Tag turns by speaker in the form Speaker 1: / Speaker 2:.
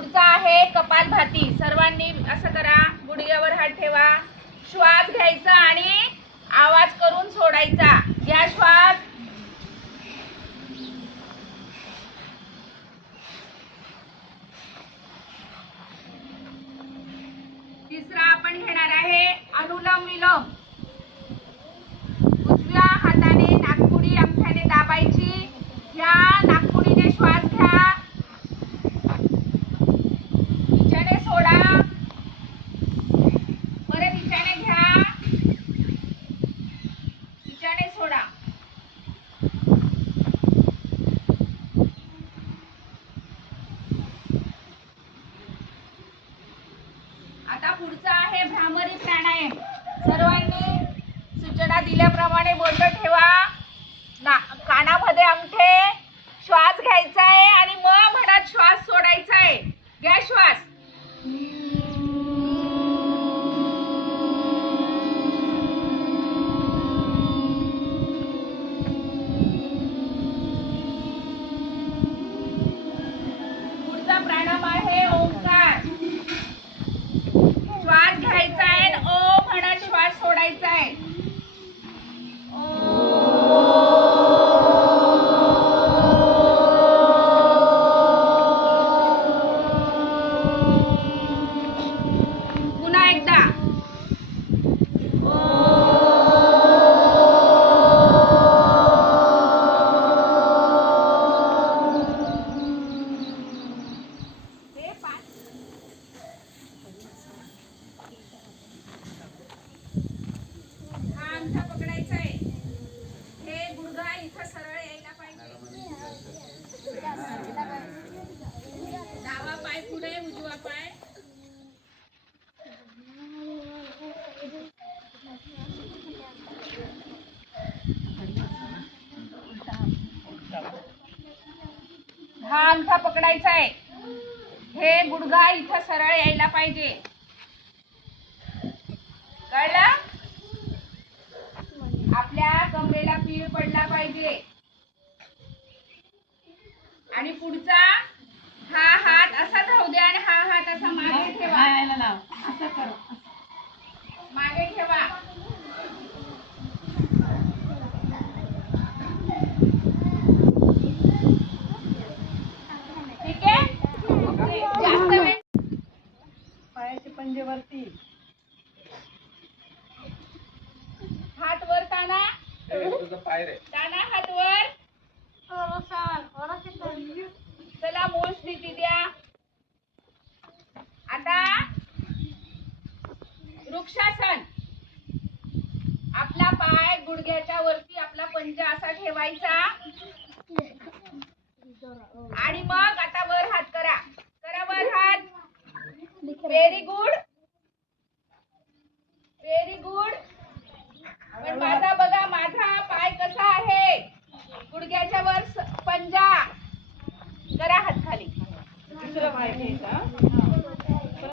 Speaker 1: पुढचा आहे कपालभाती सर्वांनी असं करा गुडघ्यावर हात ठेवा. श्वास घ्यायचा आणि आवाज करून सोडायचा. घ्या श्वास. तिसरा आपण घेणार आहे अनुलम विलोम. सूचना दिल्याप्रमाणे बोट ठेवा. ना कानामध्ये अंगठे श्वास घ्यायचा आहे आणि मग म्हणत श्वास सोडायचा आहे. घ्या श्वास. हा अंगठा पकडायचा आहे. हे गुडघा इथं सरळ यायला पाहिजे. कळलं? आपल्या कमरेला पीळ पडला पाहिजे. आणि पुढचा हा हात असाच राहू द्या आणि हा हात असा मागे ठेवा मागे ठेवा ठीक आहे जास्त वेळ
Speaker 2: पंजे वरती.
Speaker 1: हात वर ताना.
Speaker 3: तुझं पाय रे.
Speaker 1: ताना हात वर. चला मूळ स्थिती द्या. आता वृक्षासन. आपला पाय गुडघ्याच्या वरती आपला पंजा असा ठेवायचा. आणि मग आता वर हात करा. करा वर हात. Very good
Speaker 2: Bye-bye.